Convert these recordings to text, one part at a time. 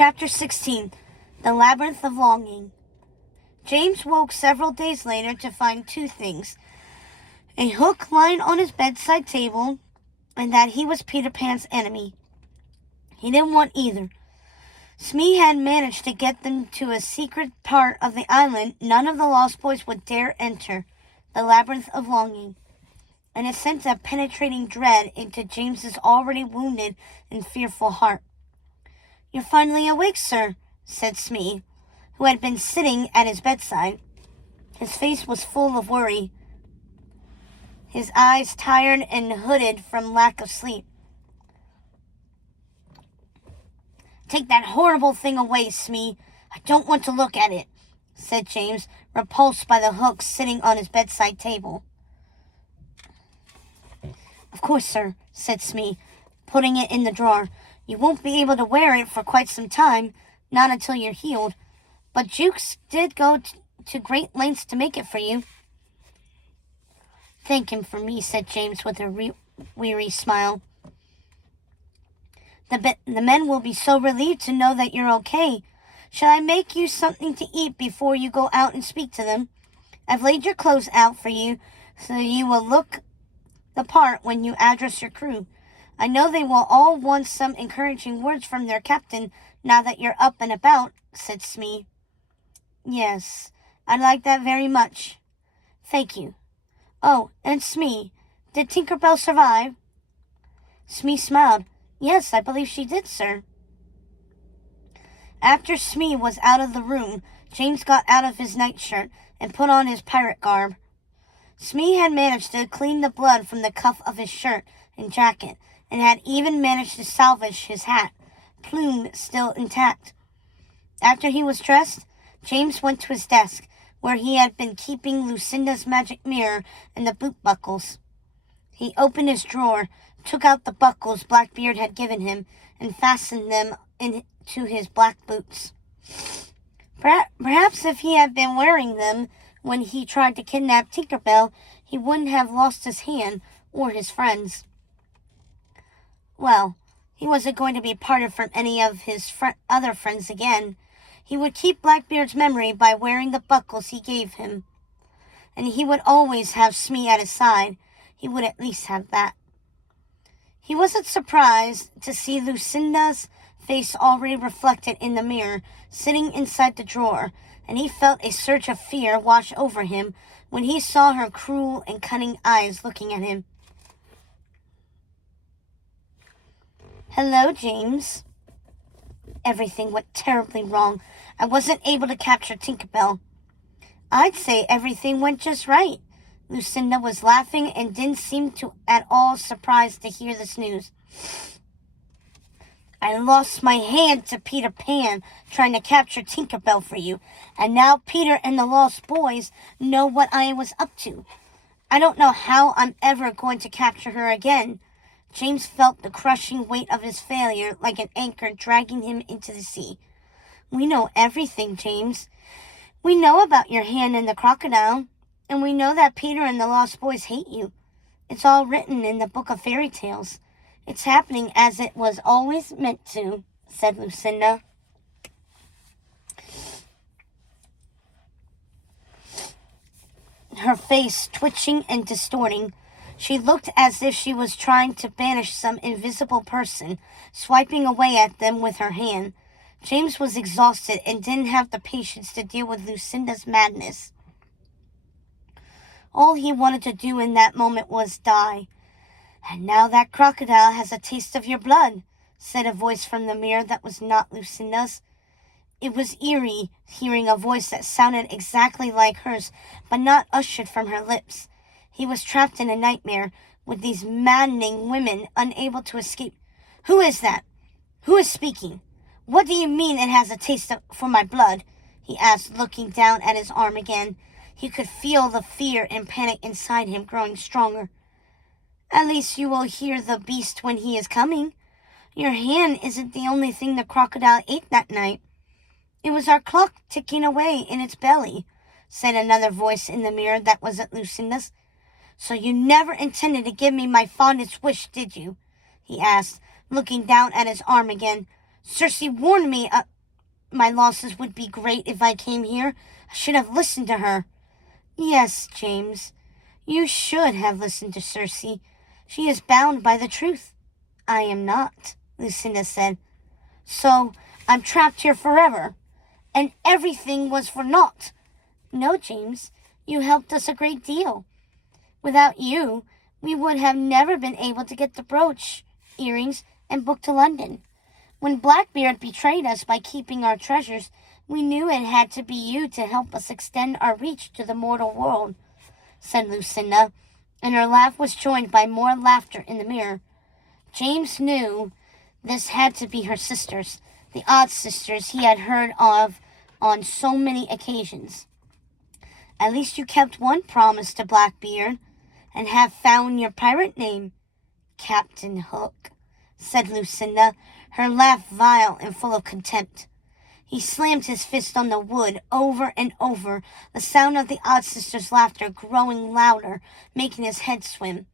Chapter 16. The Labyrinth of Longing. James woke several days later to find two things: a hook lying on his bedside table, and that he was Peter Pan's enemy. He didn't want either. Smee had managed to get them to a secret part of the island none of the Lost Boys would dare enter, the Labyrinth of Longing, and it sent a penetrating dread into James's already wounded and fearful heart. "You're finally awake, sir," said Smee, who had been sitting at his bedside. His face was full of worry, his eyes tired and hooded from lack of sleep. "Take that horrible thing away, Smee. I don't want to look at it," said James, repulsed by the hook sitting on his bedside table. "Of course, sir," said Smee, putting it in the drawer. "You won't be able to wear it for quite some time, not until you're healed. But Jukes did go to great lengths to make it for you." "Thank him for me," said James with a weary smile. The men will be so relieved to know that you're okay. Shall I make you something to eat before you go out and speak to them? I've laid your clothes out for you, so you will look the part when you address your crew. I know they will all want some encouraging words from their captain now that you're up and about," said Smee. "Yes, I'd like that very much. Thank you. Oh, and Smee, did Tinker Bell survive?" Smee smiled. "Yes, I believe she did, sir." After Smee was out of the room, James got out of his nightshirt and put on his pirate garb. Smee had managed to clean the blood from the cuff of his shirt and jacket, and had even managed to salvage his hat, plume still intact. After he was dressed, James went to his desk, where he had been keeping Lucinda's magic mirror and the boot buckles. He opened his drawer, took out the buckles Blackbeard had given him, and fastened them into his black boots. Perhaps if he had been wearing them when he tried to kidnap Tinker Bell, he wouldn't have lost his hand or his friends. Well, he wasn't going to be parted from any of his other friends again. He would keep Blackbeard's memory by wearing the buckles he gave him. And he would always have Smee at his side. He would at least have that. He wasn't surprised to see Lucinda's face already reflected in the mirror, sitting inside the drawer, and he felt a surge of fear wash over him when he saw her cruel and cunning eyes looking at him. "Hello, James." "Everything went terribly wrong. I wasn't able to capture Tinker Bell." "I'd say everything went just right." Lucinda was laughing and didn't seem at all surprised to hear this news. "I lost my hand to Peter Pan trying to capture Tinker Bell for you, and now Peter and the Lost Boys know what I was up to. I don't know how I'm ever going to capture her again." James felt the crushing weight of his failure like an anchor dragging him into the sea. "We know everything, James. We know about your hand in the crocodile, and we know that Peter and the Lost Boys hate you. It's all written in the book of fairy tales. It's happening as it was always meant to," said Lucinda. Her face twitching and distorting. She looked as if she was trying to banish some invisible person, swiping away at them with her hand. James was exhausted and didn't have the patience to deal with Lucinda's madness. All he wanted to do in that moment was die. "And now that crocodile has a taste of your blood," said a voice from the mirror that was not Lucinda's. It was eerie hearing a voice that sounded exactly like hers, but not ushered from her lips. He was trapped in a nightmare with these maddening women unable to escape. "Who is that? Who is speaking? What do you mean it has a taste for my blood?" he asked, looking down at his arm again. He could feel the fear and panic inside him growing stronger. "At least you will hear the beast when he is coming. Your hand isn't the only thing the crocodile ate that night. It was our clock ticking away in its belly," said another voice in the mirror that wasn't Lucinda's. "So you never intended to give me my fondest wish, did you?" he asked, looking down at his arm again. Cersei warned me my losses would be great if I came here. I should have listened to her. Yes, James, you should have listened to Cersei. She is bound by the truth. I am not, Lucinda said. So I'm trapped here forever, and everything was for naught. No, James, you helped us a great deal. Without you, we would have never been able to get the brooch, earrings, and book to London. When Blackbeard betrayed us by keeping our treasures, we knew it had to be you to help us extend our reach to the mortal world, said Lucinda, and her laugh was joined by more laughter in the mirror. James knew this had to be her sisters, the odd sisters he had heard of on so many occasions. At least you kept one promise to Blackbeard, and have found your pirate name, Captain Hook, said Lucinda, her laugh vile and full of contempt. He slammed his fist on the wood over and over, the sound of the odd sister's laughter growing louder, making his head swim.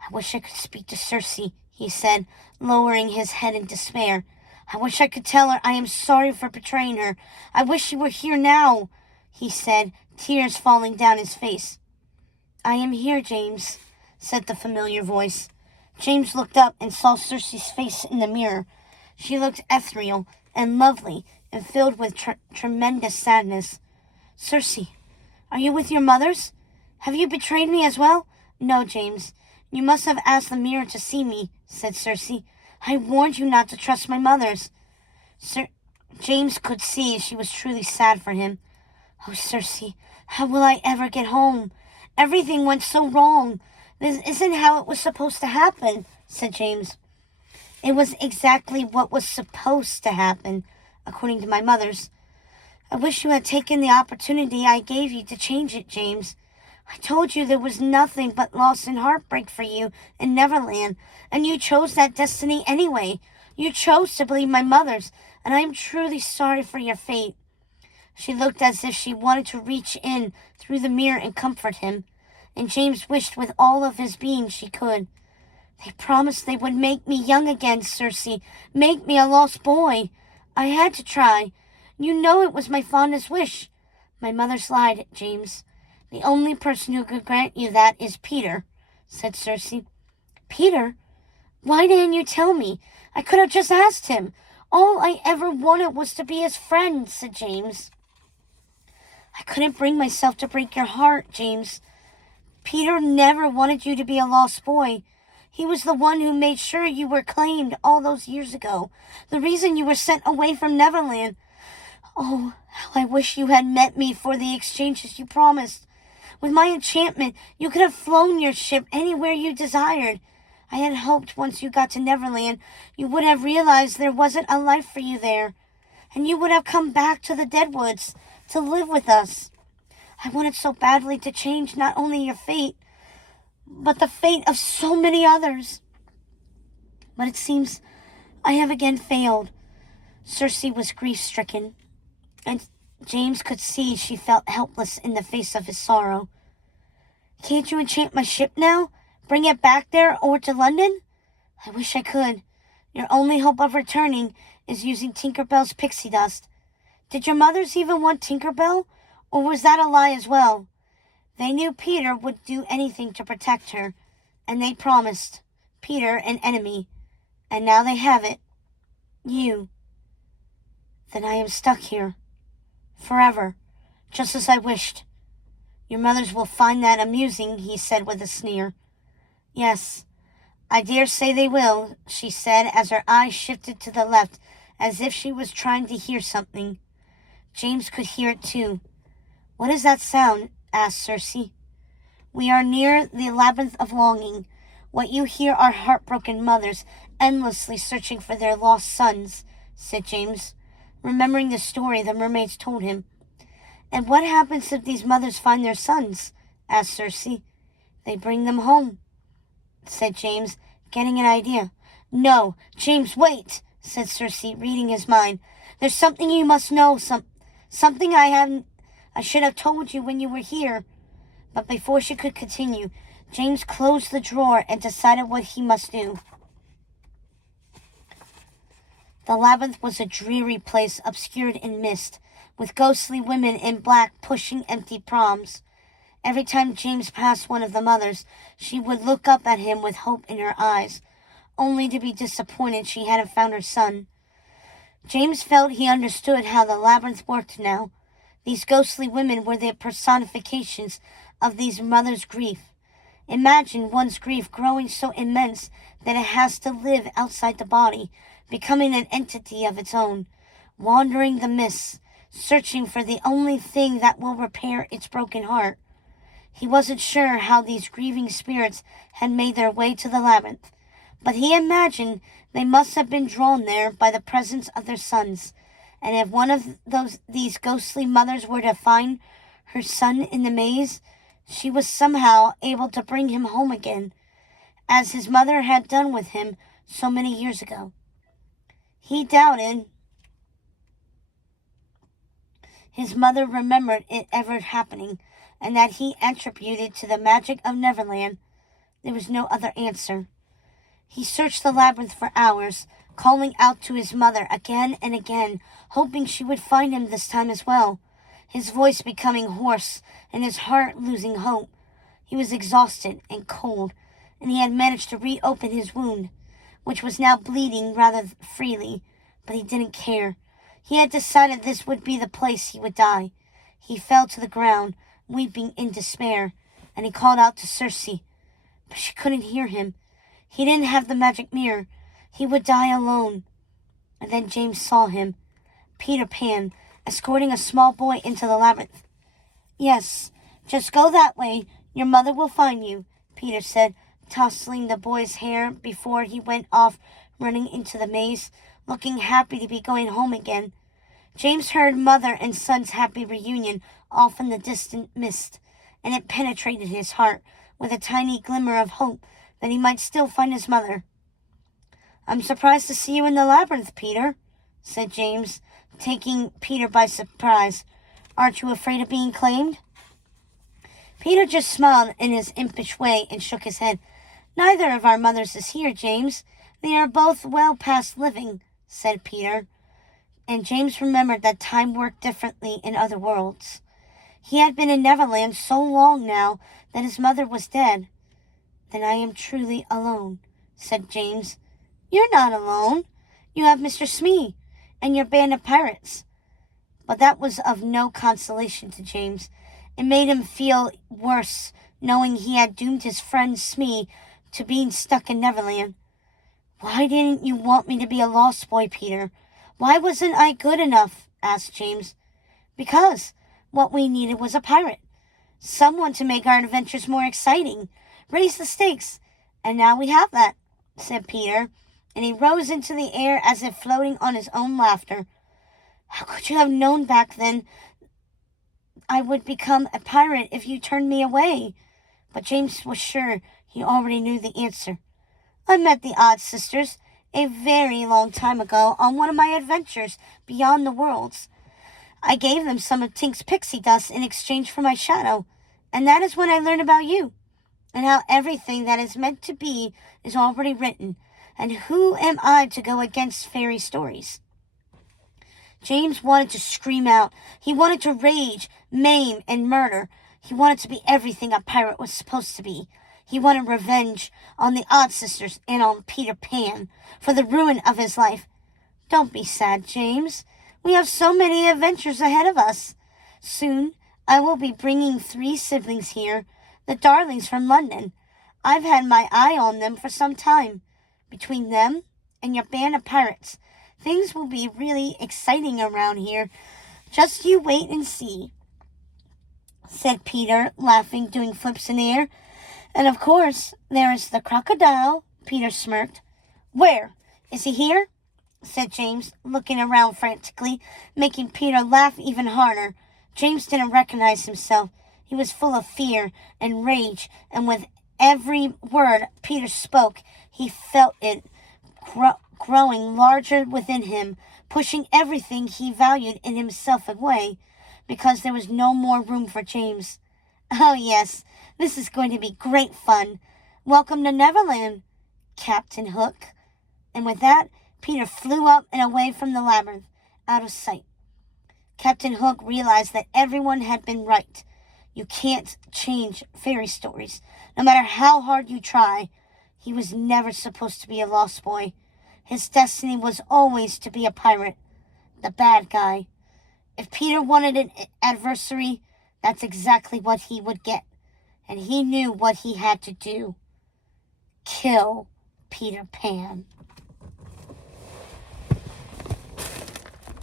I wish I could speak to Cersei, he said, lowering his head in despair. I wish I could tell her I am sorry for betraying her. I wish she were here now, he said, tears falling down his face. I am here, James, said the familiar voice. James looked up and saw Cersei's face in the mirror. She looked ethereal and lovely and filled with tremendous sadness. Cersei, are you with your mothers? Have you betrayed me as well? No, James. You must have asked the mirror to see me, said Cersei. I warned you not to trust my mothers. James could see she was truly sad for him. Oh, Cersei, how will I ever get home? Everything went so wrong. This isn't how it was supposed to happen, said James. It was exactly what was supposed to happen, according to my mothers. I wish you had taken the opportunity I gave you to change it, James. I told you there was nothing but loss and heartbreak for you in Neverland, and you chose that destiny anyway. You chose to believe my mothers, and I am truly sorry for your fate. She looked as if she wanted to reach in through the mirror and comfort him, and James wished with all of his being she could. They promised they would make me young again, Cersei, make me a lost boy. I had to try. You know it was my fondest wish. My mother's lied, James. The only person who could grant you that is Peter, said Cersei. Peter? Why didn't you tell me? I could have just asked him. All I ever wanted was to be his friend, said James. I couldn't bring myself to break your heart, James. Peter never wanted you to be a lost boy. He was the one who made sure you were claimed all those years ago. The reason you were sent away from Neverland. Oh, how I wish you had met me for the exchanges you promised. With my enchantment, you could have flown your ship anywhere you desired. I had hoped once you got to Neverland, you would have realized there wasn't a life for you there, and you would have come back to the Deadwoods to live with us. I wanted so badly to change not only your fate, but the fate of so many others. But it seems I have again failed. Cersei was grief-stricken, and James could see she felt helpless in the face of his sorrow. Can't you enchant my ship now? Bring it back there or to London? I wish I could. Your only hope of returning is using Tinkerbell's pixie dust. Did your mothers even want Tinkerbell, or was that a lie as well? They knew Peter would do anything to protect her, and they promised. Peter, an enemy, and now they have it. You. Then I am stuck here. Forever, just as I wished. Your mothers will find that amusing, he said with a sneer. Yes, I dare say they will, she said as her eyes shifted to the left, as if she was trying to hear something. James could hear it too. What is that sound? Asked Cersei. We are near the labyrinth of longing. What you hear are heartbroken mothers endlessly searching for their lost sons, said James, remembering the story the mermaids told him. And what happens if these mothers find their sons? Asked Cersei. They bring them home, said James, getting an idea. No, James, wait, said Cersei, reading his mind. There's something you must know, something I should have told you when you were here. But before she could continue, James closed the drawer and decided what he must do. The labyrinth was a dreary place obscured in mist, with ghostly women in black pushing empty proms. Every time James passed one of the mothers, she would look up at him with hope in her eyes, only to be disappointed she hadn't found her son. James felt he understood how the labyrinth worked now. These ghostly women were the personifications of these mothers' grief. Imagine one's grief growing so immense that it has to live outside the body, becoming an entity of its own, wandering the mists, searching for the only thing that will repair its broken heart. He wasn't sure how these grieving spirits had made their way to the labyrinth, but he imagined they must have been drawn there by the presence of their sons, and if one of these ghostly mothers were to find her son in the maze, she was somehow able to bring him home again, as his mother had done with him so many years ago. He doubted his mother remembered it ever happening, and that he attributed to the magic of Neverland. There was no other answer. He searched the labyrinth for hours, calling out to his mother again and again, hoping she would find him this time as well, his voice becoming hoarse and his heart losing hope. He was exhausted and cold, and he had managed to reopen his wound, which was now bleeding rather freely, but he didn't care. He had decided this would be the place he would die. He fell to the ground, weeping in despair, and he called out to Circe, but she couldn't hear him. He didn't have the magic mirror. He would die alone. And then James saw him, Peter Pan, escorting a small boy into the labyrinth. "Yes, just go that way. Your mother will find you," Peter said, tousling the boy's hair before he went off running into the maze, looking happy to be going home again. James heard mother and son's happy reunion off in the distant mist, and it penetrated his heart with a tiny glimmer of hope that he might still find his mother. "I'm surprised to see you in the labyrinth, Peter," said James, taking Peter by surprise. "Aren't you afraid of being claimed?" Peter just smiled in his impish way and shook his head. "Neither of our mothers is here, James. They are both well past living," said Peter. And James remembered that time worked differently in other worlds. He had been in Neverland so long now that his mother was dead. "Then I am truly alone," said James. "You're not alone. You have Mr. Smee and your band of pirates." But that was of no consolation to James. It made him feel worse, knowing he had doomed his friend Smee to being stuck in Neverland. "Why didn't you want me to be a lost boy, Peter? Why wasn't I good enough?" asked James. "Because what we needed was a pirate. Someone to make our adventures more exciting, raise the stakes, and now we have that," said Peter, and he rose into the air as if floating on his own laughter. "How could you have known back then I would become a pirate if you turned me away?" But James was sure he already knew the answer. "I met the Odd Sisters a very long time ago on one of my adventures beyond the worlds. I gave them some of Tink's pixie dust in exchange for my shadow, and that is when I learned about you, and how everything that is meant to be is already written, and who am I to go against fairy stories?" James wanted to scream out. He wanted to rage, maim, and murder. He wanted to be everything a pirate was supposed to be. He wanted revenge on the Odd Sisters and on Peter Pan for the ruin of his life. "Don't be sad, James. We have so many adventures ahead of us. Soon I will be bringing 3 siblings here, the darlings from London. I've had my eye on them for some time. Between them and your band of pirates, things will be really exciting around here. Just you wait and see," said Peter, laughing, doing flips in the air. "And of course, there is the crocodile," Peter smirked. "Where? Is he here?" said James, looking around frantically, making Peter laugh even harder. James didn't recognize himself. He was full of fear and rage, and with every word Peter spoke, he felt it growing larger within him, pushing everything he valued in himself away, because there was no more room for James. "Oh yes, this is going to be great fun. Welcome to Neverland, Captain Hook." And with that, Peter flew up and away from the labyrinth, out of sight. Captain Hook realized that everyone had been right. You can't change fairy stories. No matter how hard you try, he was never supposed to be a lost boy. His destiny was always to be a pirate, the bad guy. If Peter wanted an adversary, that's exactly what he would get. And he knew what he had to do. Kill Peter Pan.